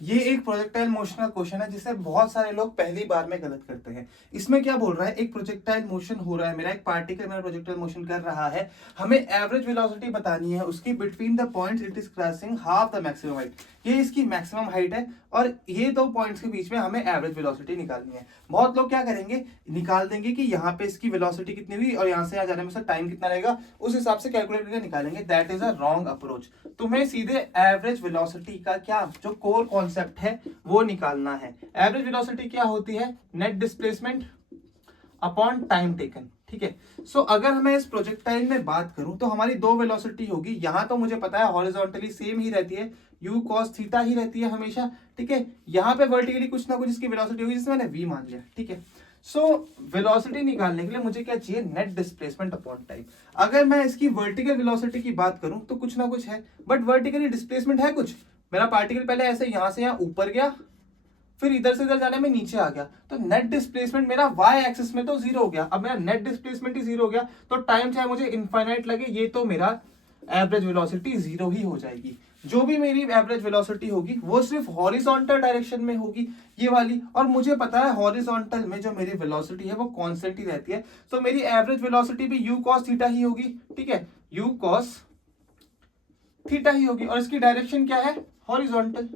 ये एक projectile motion का क्वेश्चन है जिसे बहुत सारे लोग पहली बार में गलत करते हैं। इसमें क्या बोल रहा है, एक प्रोजेक्टाइल मोशन हो रहा है, मेरा एक पार्टिकल मेरा प्रोजेक्टाइल मोशन कर रहा है, हमें एवरेज वेलोसिटी बतानी है उसकी between the points it is crossing half the maximum height. ये इसकी मैक्सिमम हाइट है और ये दो पॉइंट्स के बीच में हमें एवरेज वेलोसिटी निकालनी है। बहुत लोग क्या करेंगे, निकाल देंगे कि यहाँ पे इसकी वेलोसिटी कितनी हुई और यहाँ से यहाँ जाने में टाइम कितना रहेगा, उस हिसाब से कैलकुलेट करके निकालेंगे। That is a wrong approach. तुम्हें सीधे एवरेज वेलोसिटी का क्या जो कोर कॉन्सेप्ट है वो निकालना है। एवरेज वेलोसिटी क्या होती है, net displacement upon time taken. ठीक है, सो अगर मैं इस प्रोजेक्टाइल में बात करूं तो हमारी दो वेलोसिटी होगी। यहां तो मुझे पता है हॉरिजॉन्टली सेम ही रहती है, u cos थीटा ही रहती है हमेशा। ठीक है, यहां पे वर्टिकली कुछ ना कुछ इसकी वेलोसिटी होगी जिसे मैंने v मान लिया। ठीक है, सो वेलोसिटी निकालने के लिए मुझे क्या चाहिए, नेट डिस्प्लेसमेंट अपॉन टाइम। अगर मैं इसकी वर्टिकल वेलोसिटी की बात करूं तो कुछ ना कुछ है, बट वर्टिकली डिस्प्लेसमेंट है कुछ। मेरा पार्टिकल पहले ऐसे यहां से यहां ऊपर गया, फिर इधर से इधर जाने में नीचे आ गया, तो नेट डिस्प्लेसमेंट मेरा वाई एक्सिस में तो जीरो हो गया। अब मेरा नेट डिस्प्लेसमेंट ही जीरो हो गया तो टाइम चाहे मुझे इनफाइनाइट लगे, ये तो मेरा एवरेज वेलोसिटी जीरो ही हो जाएगी। जो भी मेरी एवरेज वेलोसिटी होगी वो सिर्फ हॉरिजॉन्टल डायरेक्शन में होगी, ये वाली। और मुझे पता है हॉरिजॉन्टल में जो मेरी वेलोसिटी है वो कांस्टेंट ही रहती है, तो मेरी एवरेज वेलोसिटी भी u cos थीटा ही होगी। ठीक है, u cos थीटा ही होगी और इसकी डायरेक्शन क्या है, हॉरिजॉन्टल।